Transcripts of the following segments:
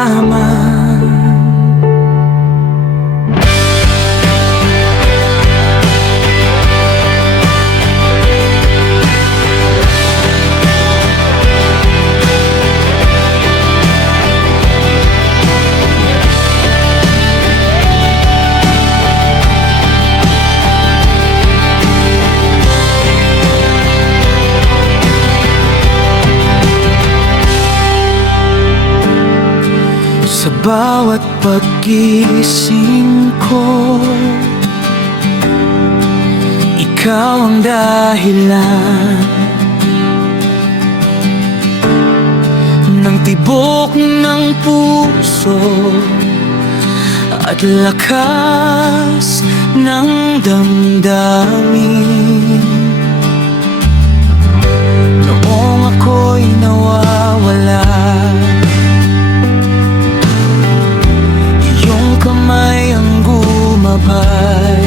lamang. Sa bawat paggising ko, ikaw ang dahilan ng tibok ng puso at lakas ng damdamin. Noong ako'y nawawala, kamay ang gumabay.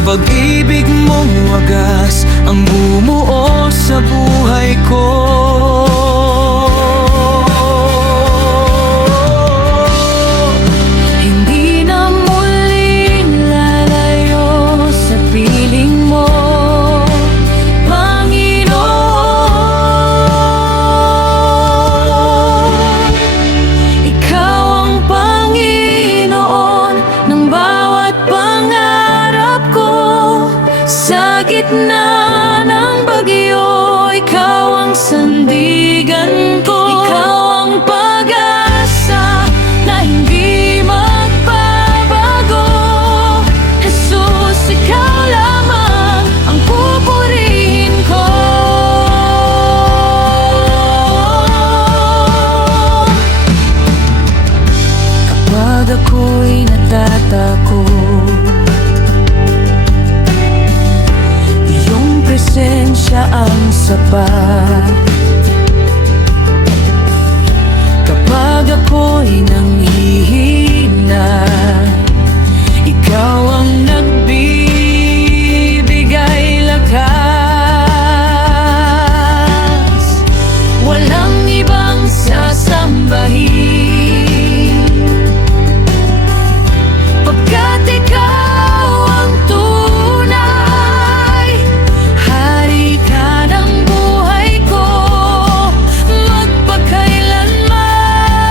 Pag-ibig mong wagas ang bumuo sa buhay ko. Hindi na muling lalayo sa piling mo, sa gitna ng bagyo, ikaw ang sandigan ko. Ikaw ang pag-asa na hindi magbabago. Jesus, ikaw lamang ang pupurihin ko. Kapag ako'y natatakot, presensya ang sapat. Kapag ako'y nanghihina, ikaw ang nagbibigay lakas. Walang ibang sasambahin, pagkat ikaw ang sandigan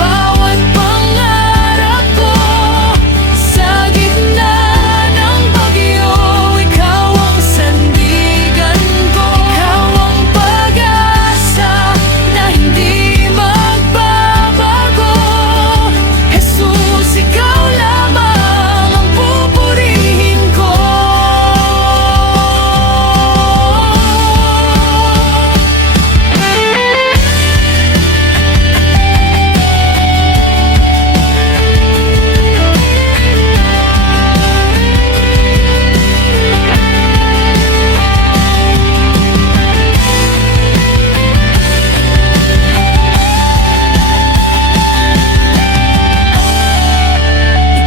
ko. Ikaw ang pag-asa na hindi magbabago. Jesus, ikaw lamang ang pupurihin ko.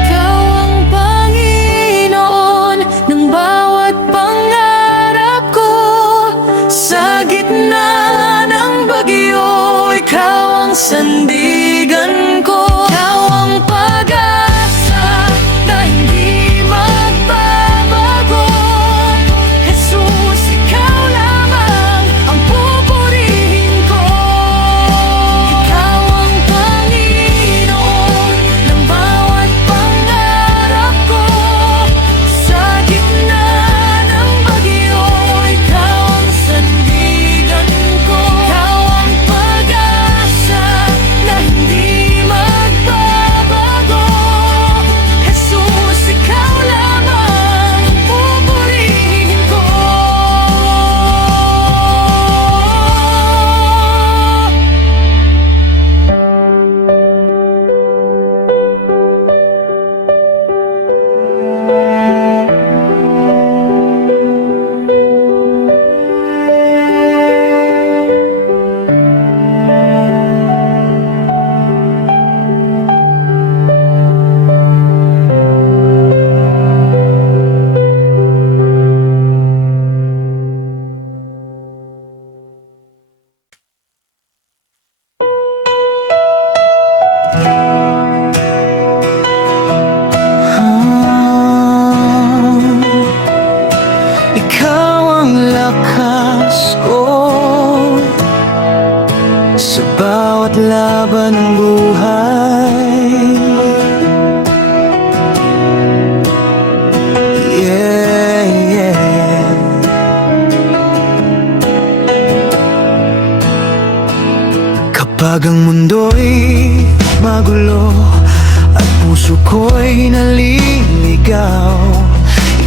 Ikaw ang Panginoon ng bawat pangarap ko. Sa gitna ng bagyo, ikaw ang sandigan ko. Ikaw ang pag-asa na sa bawat laban ng buhay. Yeah, yeah. Kapag ang mundo'y magulo at puso ko'y naliligaw,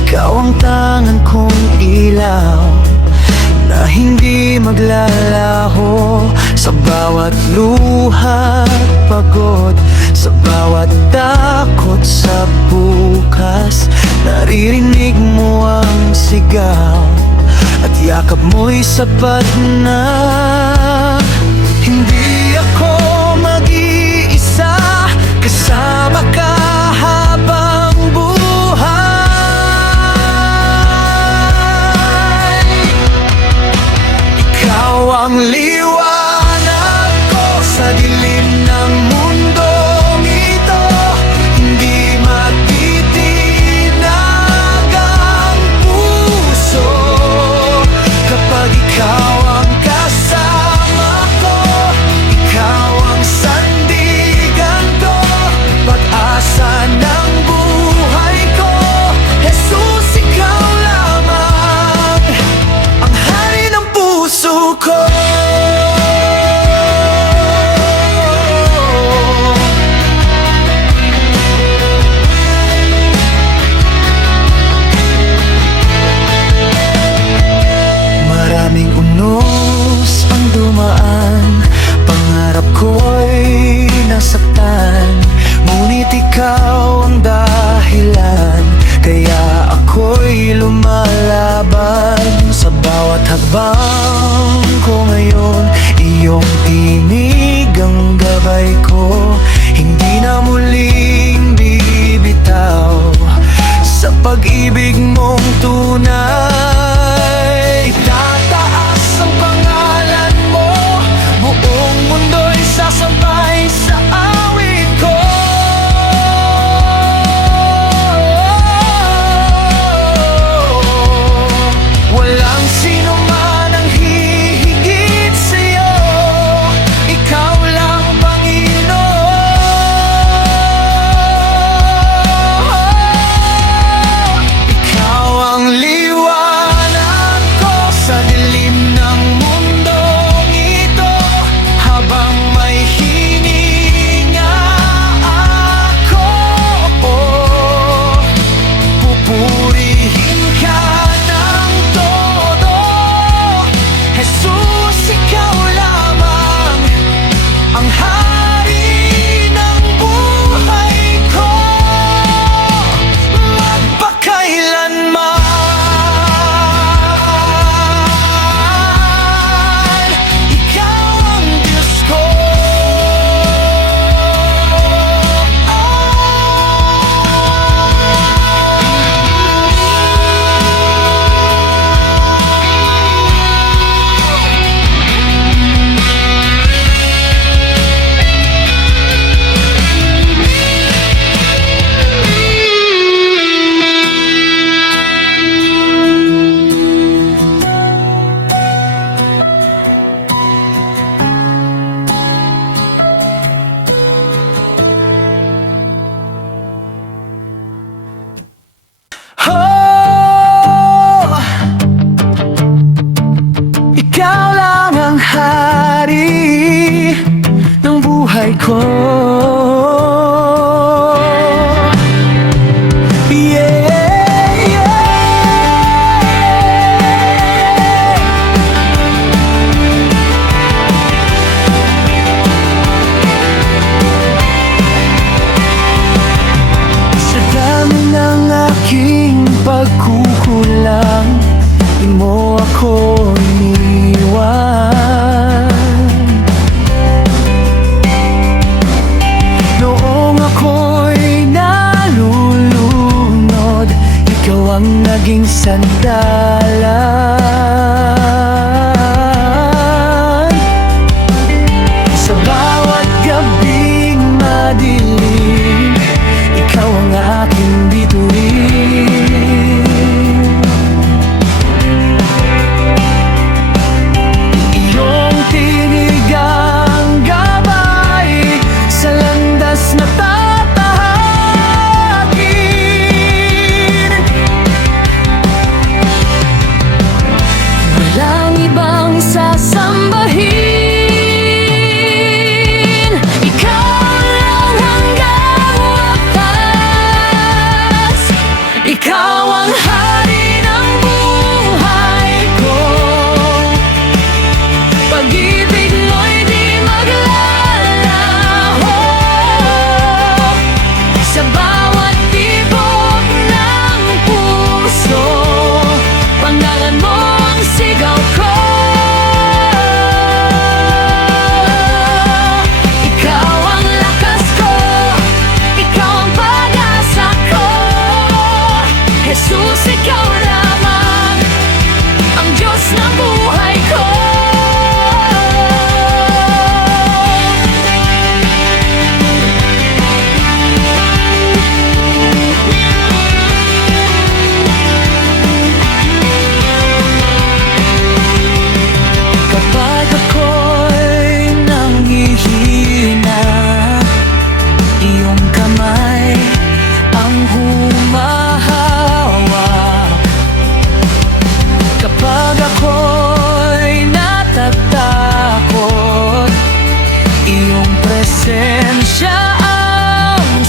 ikaw ang tangan kong ilaw na hindi maglalaho. Sa bawat luha at pagod, sa bawat takot sa bukas, naririnig mo ang sigaw at yakap mo'y sapat na. Hindi ako mag-iisa, kasama ka habang buhay. Ikaw ang liwanag ko sa dilim ng mundong ito. Hindi matitinag ang puso kapag ikaw ang kasama ko. Ikaw ang sandigan ko, pag-asa ng buhay ko. Jesus, ikaw lamang ang hari ng puso ko. Maraming unos ang dumaan, pangarap ko'y nasaktan, ngunit ikaw ang dahilan, kaya ako'y lumalaban. Sa bawat hakbang ko ngayon, iyong tinig ang gabay ko. Hindi na muling bibitaw sa pag-ibig mong tunay. Itataas ang pangalan mo, buong mundo'y sasabay sa awit ko. Walang sino man ang hihigit sa'yo, ikaw lang, Panginoon. Ikaw ang liwanag ko sa dilim ng mundong ito. Habang may hininga ako, pupurihin ka ng todo. Jesus, ikaw lamang ang hari ng buhay ko, magpakailanman. Ikaw ang Diyos ko. Oh, ikaw lang ang hari ng buhay ko. Yeah, sa dami ng aking pagkukulang, di mo ako iniwan. Noong ako'y nalulunod, ikaw ang naging sandalan. Sa bawat gabing madilim, ikaw ang aking bituin. Iyong tinig ang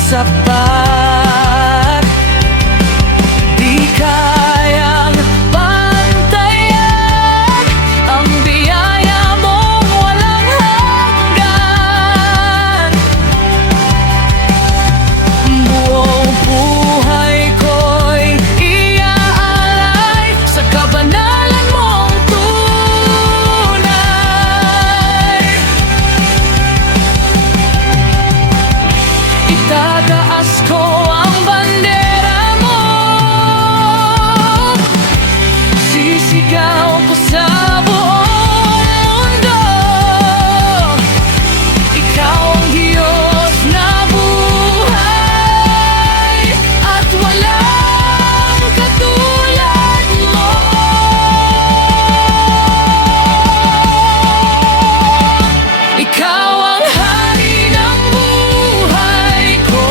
sapat. Di kayang pantayan ang biyaya mong walang hanggan. Buong buhay ko'y iaalay sa kabanalan mong tunay. Itataas ko ang bandera mo, sisigaw ko sa buong mundo. Ikaw ang Diyos na buhay at walang katulad mo. Ikaw ang hari ng buhay ko,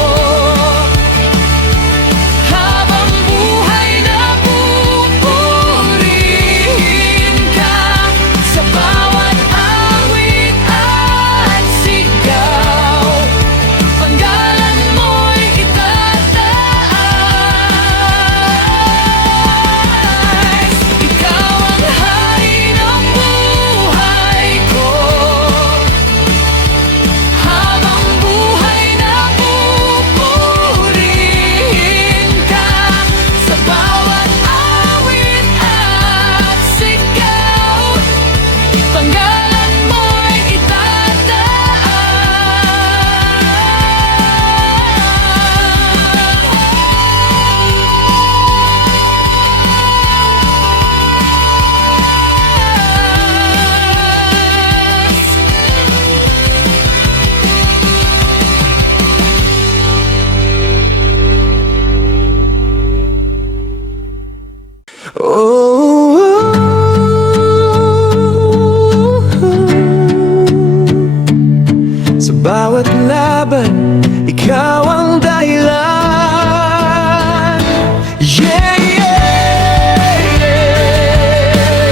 habang buhay na pupurihin ka sa bawat awit at sigaw. Panggalan mo'y itataas. Ikaw ang hari ng buhay ko, habang buhay na pupurihin ka sa bawat awit at sigaw. Panggalan mo'y itataas. Sa bawat laban, ikaw ang dahilan. Yeah, yeah, yeah.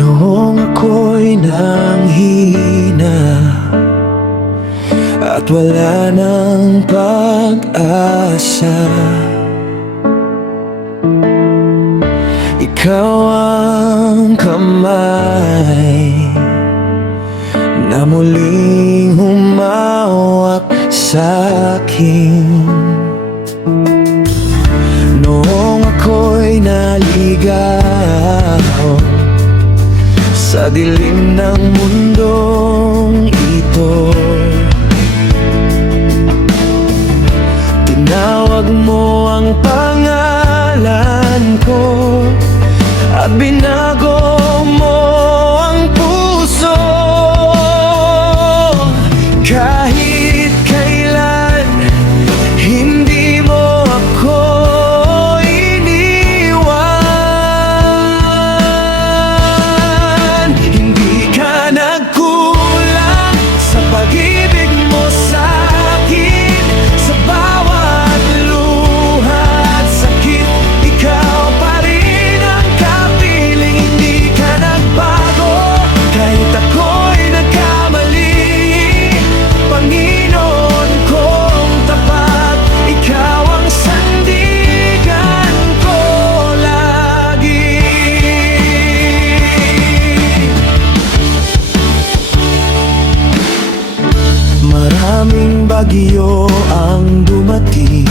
Noong ako'y nanghina at wala nang pag-asa, ikaw ang kamay na muling humawak sa'kin. Noong ako'y naligaw sa dilim ng mundong ito, tinawag mo ang pangalan ko at binago mo ang puso. Kahit kailan, hindi mo ako iniwan. Hindi ka nagkulang sa pag-ibig mo sa'kin. Sa bawat luha at sakit, ikaw pa rin ang kapiling. Hindi ka nagbago kahit ako'y nagkamali. Panginoon kong tapat, ikaw ang sandigan ko lagi. Maraming bagyo ang dumating,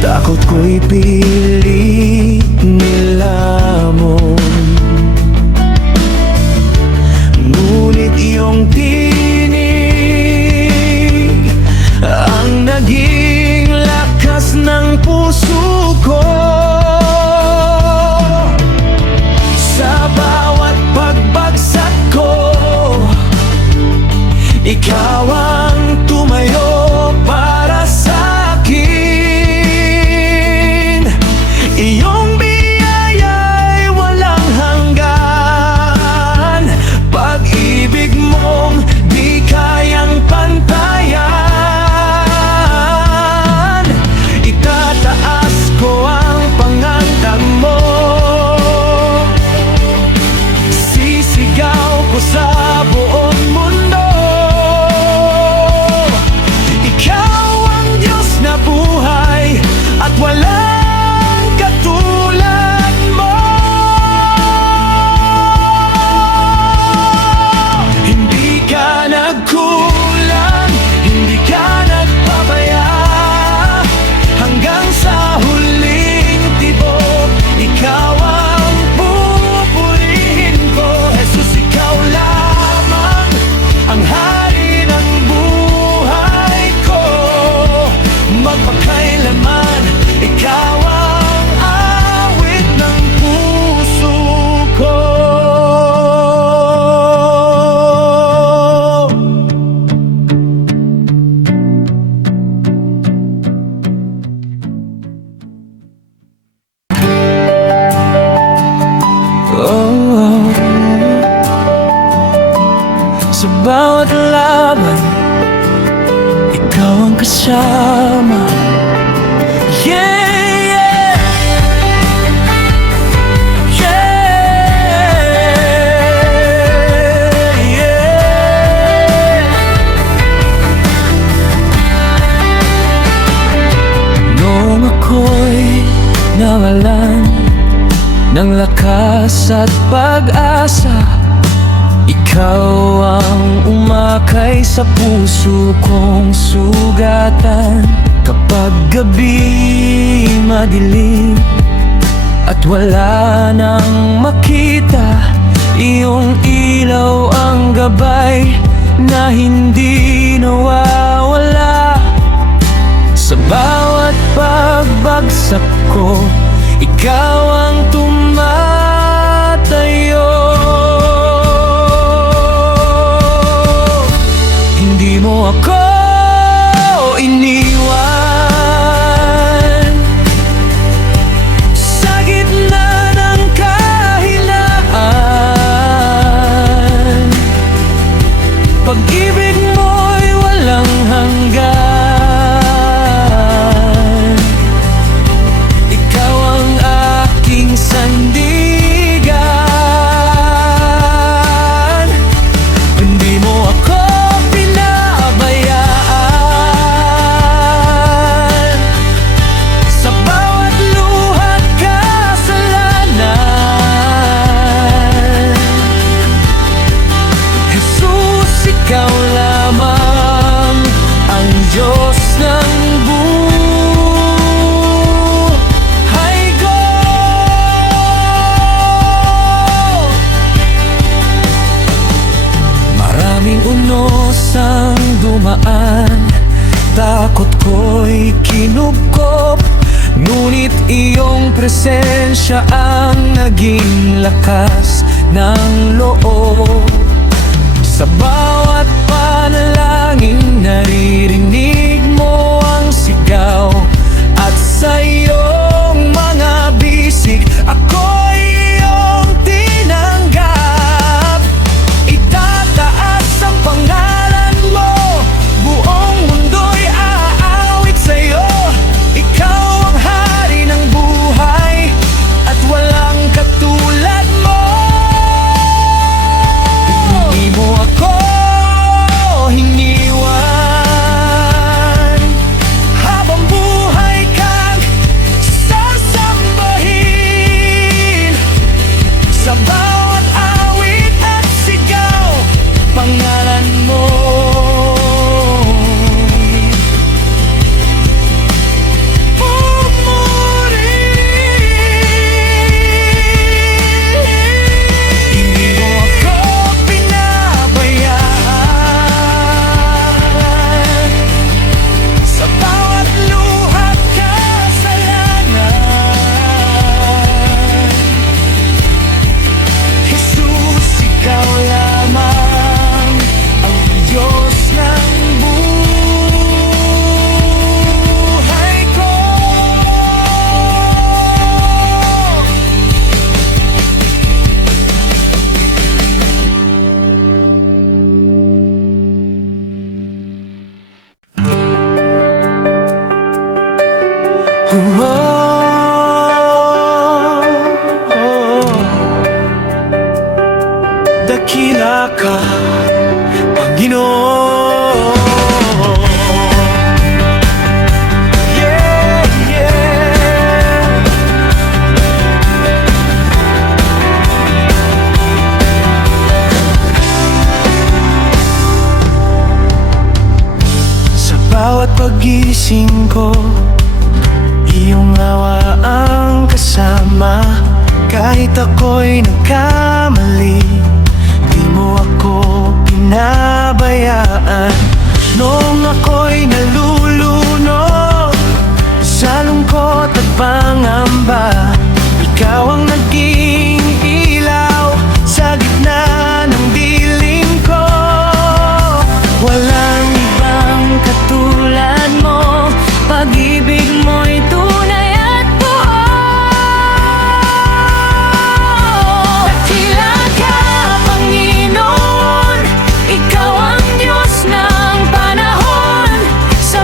takot ko'y pilit nilamon. Ngunit iyong tinig ang naging lakas ng puso ko. Sa bawat pagbagsak ko, ikaw ang tumayo para sa'kin. Iyong magkasama. Yeah, yeah. Yeah, yeah. Noong ako'y nawalan ng lakas at pag-asa, ikaw ang umakay sa puso kong sugatan. Kapag gabi madilim at wala nang makita, iyong ilaw ang gabay na hindi nawawala. Sa bawat pagbagsak ko, ikaw ang tumatayo. Hindi mo ako iniwan sa gitna ng kahilaan. Pag-ibig mo'y walang hanggan. Ikaw ang aking sandigan. Hindi mo ako pinabayaan sa bawat luha't kasalanan. Jesus, ikaw lamang ang Diyos ng buhay ko. Maraming unos ang dumaan, takot ko'y kinupkop, ngunit iyong presensya ang naging lakas ng loob. Sa bawat panalangin, naririnig mo ang sigaw, at sa iyong mga bisig, ako'y iyong tinanggap. Itataas ang pangalan mo, buong mundo'y aawit sa'yo. Ikaw ang hari ng buhay, at walang katulad mo. Hindi mo ako hiniwan, habang buhay kang sasambahin. Sa bawat awit at sigaw, pangalan mo. Hindi mo ako pinabayaan sa bawat luha't kasalanan. Jesus, ikaw lamang ang Diyos ng buhay ko. Dakila ka, Panginoon. Yeah, yeah. Sa bawat pagising ko, iyong awa ang kasama. Kahit ako'y nagkamali, di mo ako pinabayaan. Noong ako'y nalulunod sa lungkot at pangamba, ikaw ang naging ilaw sa gitna ng dilim ko. Walang ibang katulad mo, pag-ibig mo'y tunay at buo. Dakila ka, Panginoon, ikaw ang Diyos ng panahon. Sa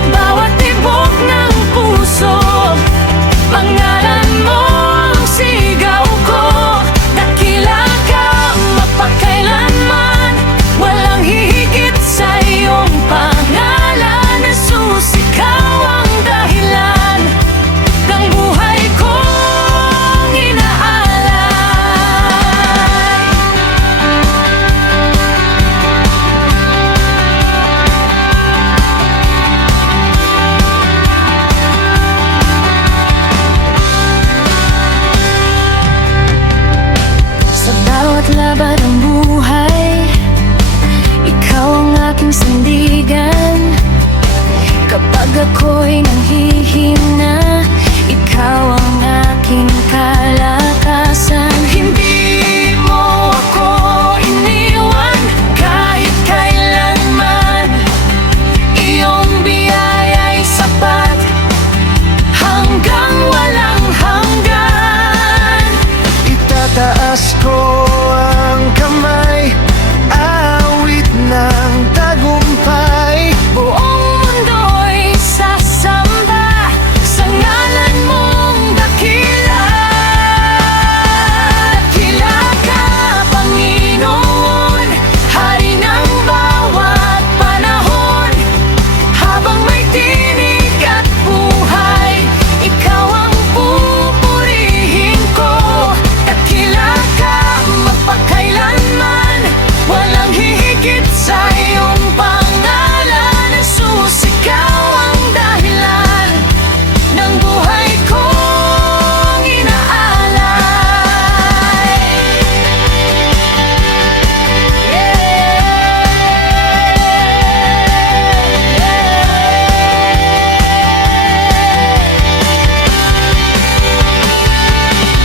nanghihina, ikaw ang aking kalakasan. Hindi mo ako iniwan kahit kailanman, iyong biyaya'y sapat hanggang walang hanggan. Itataas ko ang kamay, awit ng tagumpay. Buong mundo'y sasamba sa ngalan mong dakila. Dakila ka, Panginoon, hari ng bawat panahon. Habang may tinig at buhay, ikaw ang pupurihin ko. Dakila ka, magpakailanman, walang hihigit sa iyong pangalan. Susigaw ang dahilan ng buhay kong inaalay.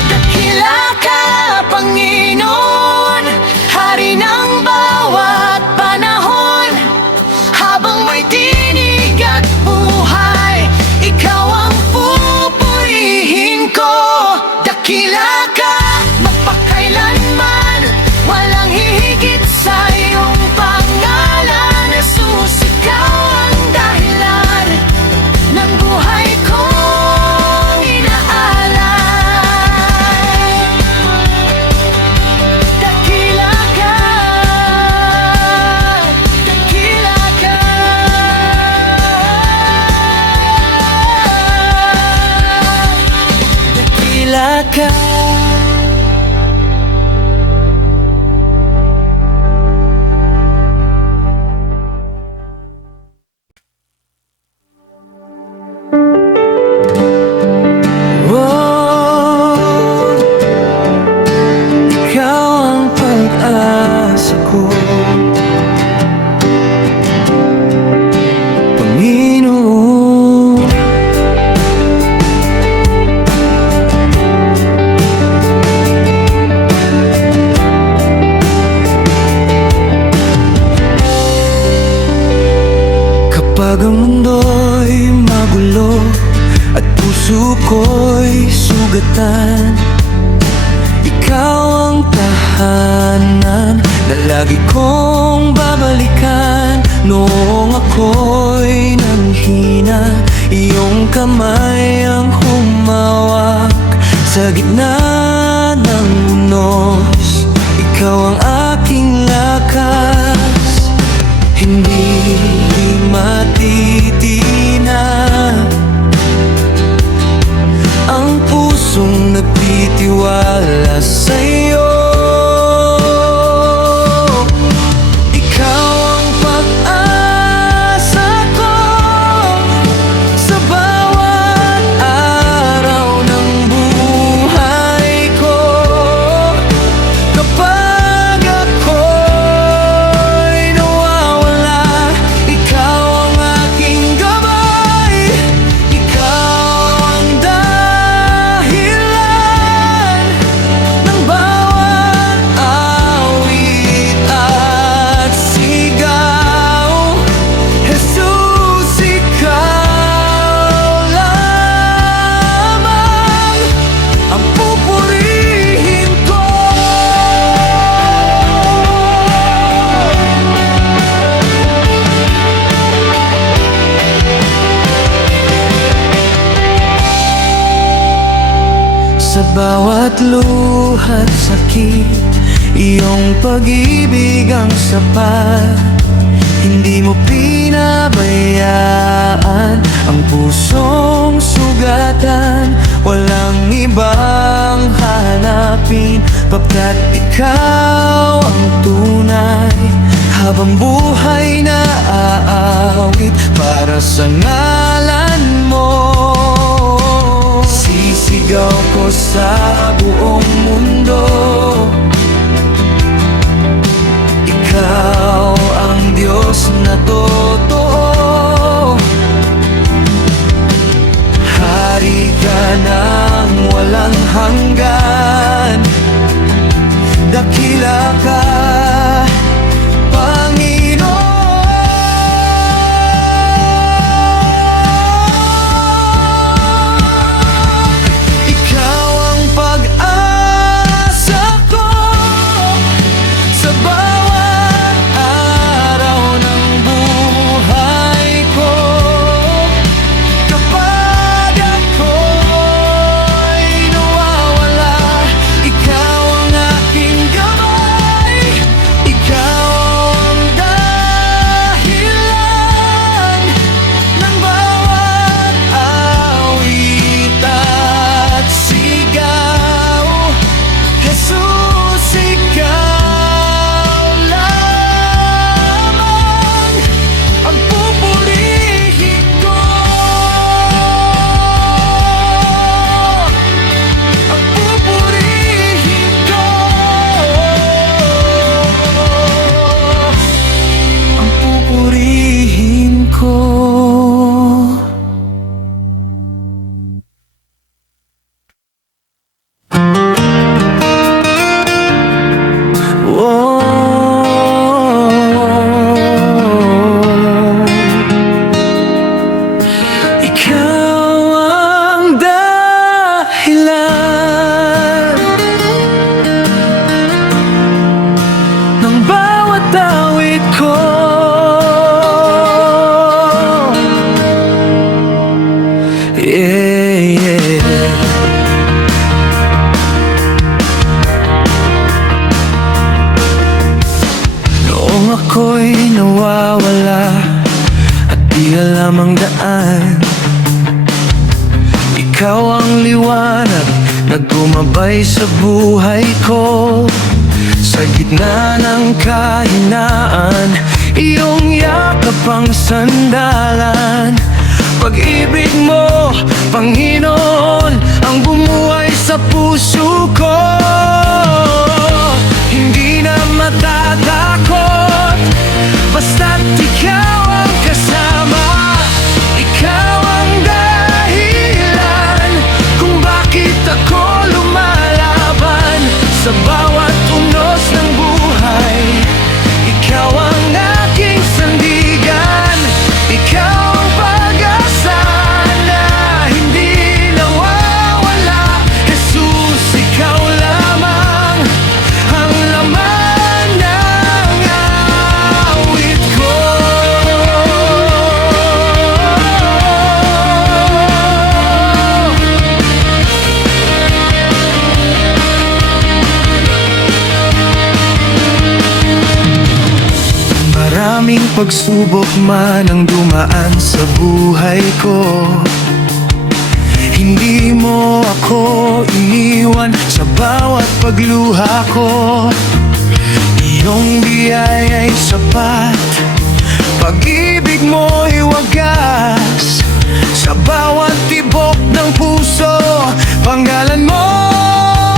Dakila ka, Panginoon, hari ng bawat panahon. Habang may tinig at buhay, ikaw ang pupurihin ko. Dakila ka, magpakailanman, walang hihigit sa iyong pangalan. Susigaw ang dahilan ng buhay kong inaalay. Dakila ka, dakila ka. Dakila ka. Oh, ikaw ang pag-asa ko, Panginoon. Kapag ang mundo'y magulo at puso ko'y sugatan, ikaw ang tahanan na lagi kong babalikan. Noong ako'y nanghina, iyong kamay ang humawak sa gitna ng unos. Ikaw ang aking lakas, hindi matitina ang pusong nagtitiwala sa'yo. Ikaw ang pag-asa ko sa bawat araw ng buhay ko. Kapag ako'y nawawala, ikaw ang aking gabay. Ikaw ang dahilan ng bawat awit at sigaw. Jesus, ikaw lamang ang pupurihin ko. Sa bawat luha't sakit, iyong pag-ibig ang sapat. Hindi mo pinabayaan ang pusong sugatan. Walang ibang hanapin pagkat ikaw ang tunay. Habang buhay na aawit para sa ngalan mo. Sisigaw ko sa buong mundo, ikaw ang Diyos na totoo. yeah. Noong ako'y nawawala at di alam ang daan, ikaw ang liwanag na gumabay sa buhay ko. Sa gitna ng kahinaan, iyong yakap ang sandalan. Pag-ibig mo, Panginoon, ang bumuhay sa puso ko. Hindi na matatakot, basta't ikaw ang kasama. Ikaw ang dahilan kung bakit ako lumalaban. Sa bawat unos ng buhay, ikaw ang aking sandigan. Ikaw ang pag-asa na hindi nawawala. Jesus, ikaw lamang ang laman ng awit ko. Maraming pagsubok man ang dumaan sa buhay ko, hindi mo ako iniwan sa bawat pagluha ko. Iyong biyaya'y sapat, pag-ibig mo'y wagas. Sa bawat tibok ng puso, pangalan mo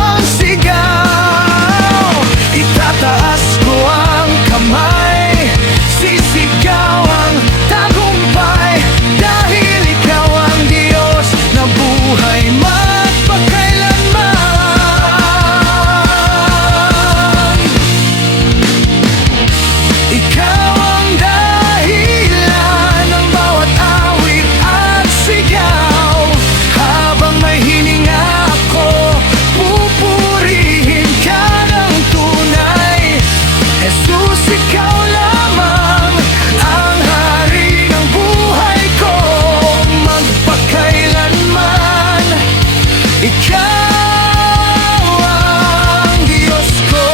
ang sigaw. Itataas ko ang kamay, sisigaw ang tagumpay, dahil ikaw ang Diyos na buhay magpakailanman. Ikaw ang dahilan ng bawat awit at sigaw. Habang may hininga ako, pupurihin ka ng tunay. Jesus, ikaw lamang ang hari ng buhay ko magpakailanman. Ikaw ang Diyos ko.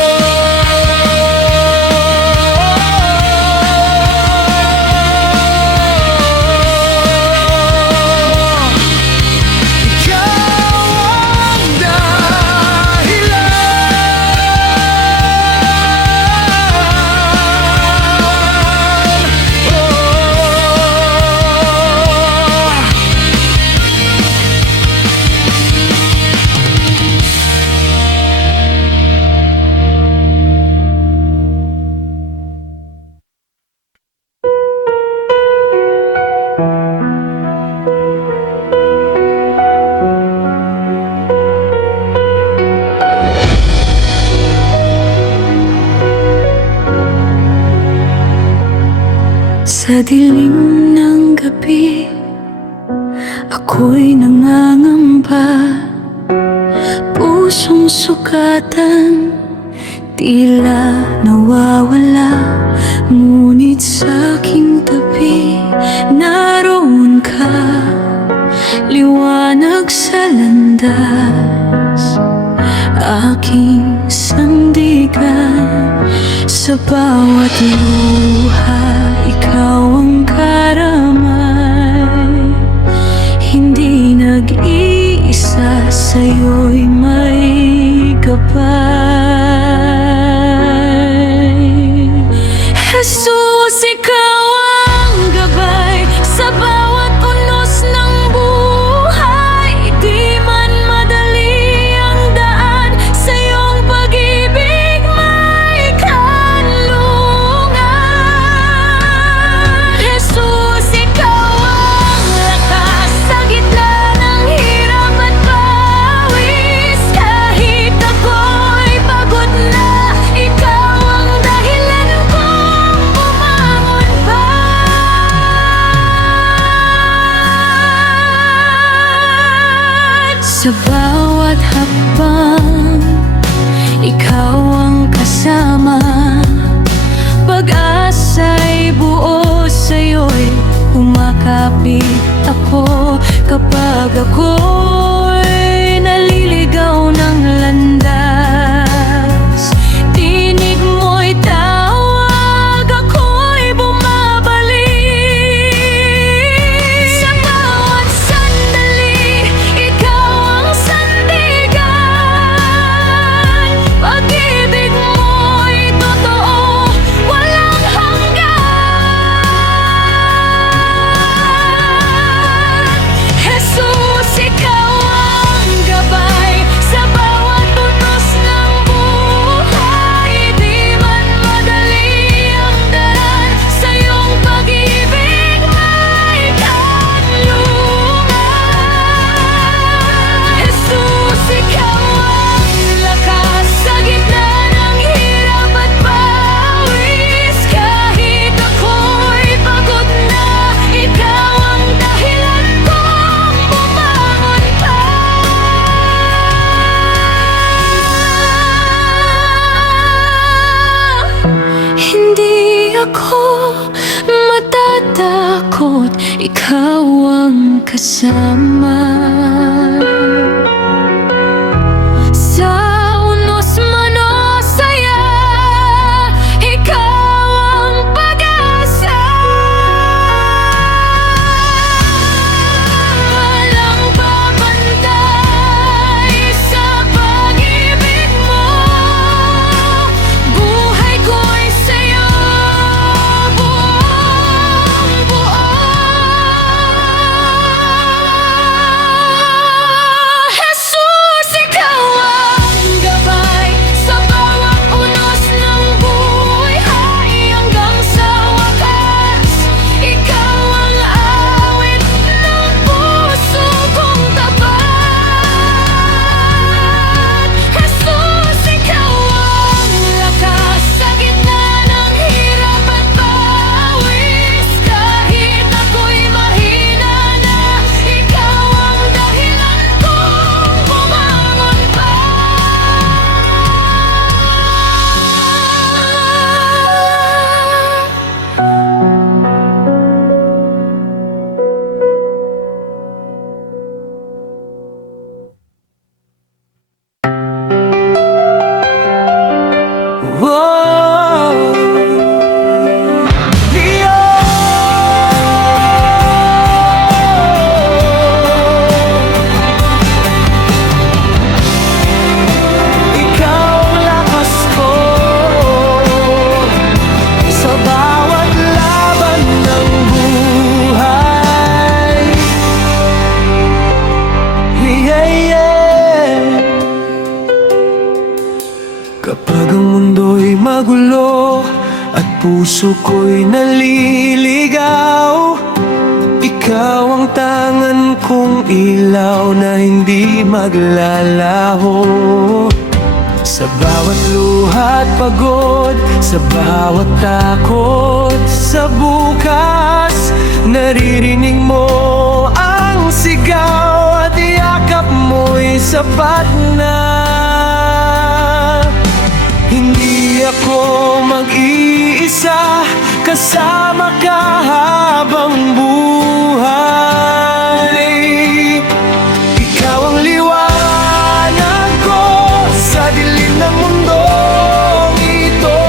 Ikaw ang dahilan. Sa dilim ng gabi, ako'y nangangamba. Pusong sukatan, tila nawawala. Ngunit sa aking tabi, naroon ka. Liwanag sa landas, aking sandigan. Sa bawat luha, ikaw ang karamay. Hindi nag-iisa, sa'yo'y may gabay. Jesus, ikaw ang gabay sa bawat unos ng buhay. Di man madali ang daan, sa iyong pag-ibig may kanlungan. Jesus, ikaw ang lakas sa gitna ng hirap at pawis. Kahit ako'y pagod na, ikaw ang dahilan kong bumangon pa. Sa bawat hakbang, ikaw ang kasama. Pag-asa'y buo, sa'yo'y humakapit ako. kapag ako'y naliligaw ng landas. Tinig mo'y tawag, ako'y bumabalik. Sa bawat sandali, ikaw ang sandigan. Pag-ibig mo'y totoo, walang hanggan. Jesus, ikaw ang gabay sa bawat utos ng buhay. Di man madali ang daan, sa iyong pag-ibig may kanlungan. Jesus, ikaw ang lakas sa gitna ng hirap at pawis. Kahit ako'y pagod na, ikaw ang dahilan kong bumangon pa. Hindi ako matatakot, ikaw ang kasama. Sa unos man o saya, ikaw ang pag-asa. Walang babantay sa pag-ibig mo. Buhay ko'y sa'yo buong buo. Jesus, ikaw ang gabay sa bawat unos ng buhay hanggang sa wakas. Ikaw ang awit ng puso kong tapat. Jesus, ikaw ang lakas sa gitna ng hirap at pawis. Kahit ako'y mahina na, ikaw ang dahilan kong bumangon pa. Ikaw ang lakas ko sa bawat laban ng buhay. Yeah, yeah. Kapag ang mundo'y magulo at puso ko'y naliligaw, ikaw ang tangan kong ilaw na hindi maglalaho. Sa bawat luha at pagod, sa bawat takot sa bukas, naririnig mo ang sigaw at yakap mo'y sapat na. Hindi ako mag-iisa, kasama ka habang buhay. Ikaw ang liwanag ko sa dilim ng mundong ito.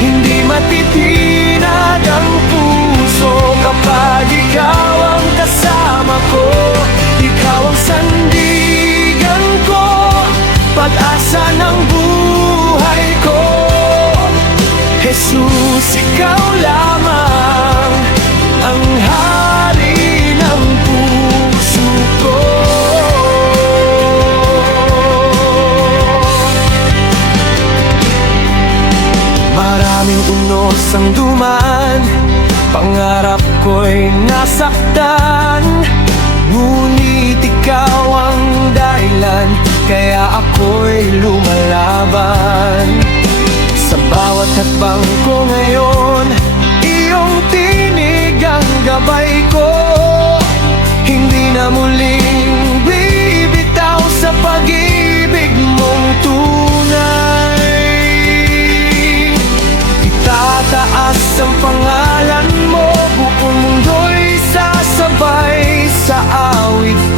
Hindi matitinag ang puso kapag ikaw ang kasama ko. Ikaw ang sandigan ko, pag-asa ng buhay ko. Jesus, ikaw lamang ang hari ng puso ko. Maraming unos ang dumaan, pangarap ko'y nasaktan. Ngunit ikaw ang dahilan, kaya ako'y lumalaban. Sa bawat hakbang ko ngayon, iyong tinig ang gabay ko. Hindi na muling bibitaw sa pag-ibig mong tunay. Itataas ang pangalan mo, buong mundo'y sasabay sa tuwid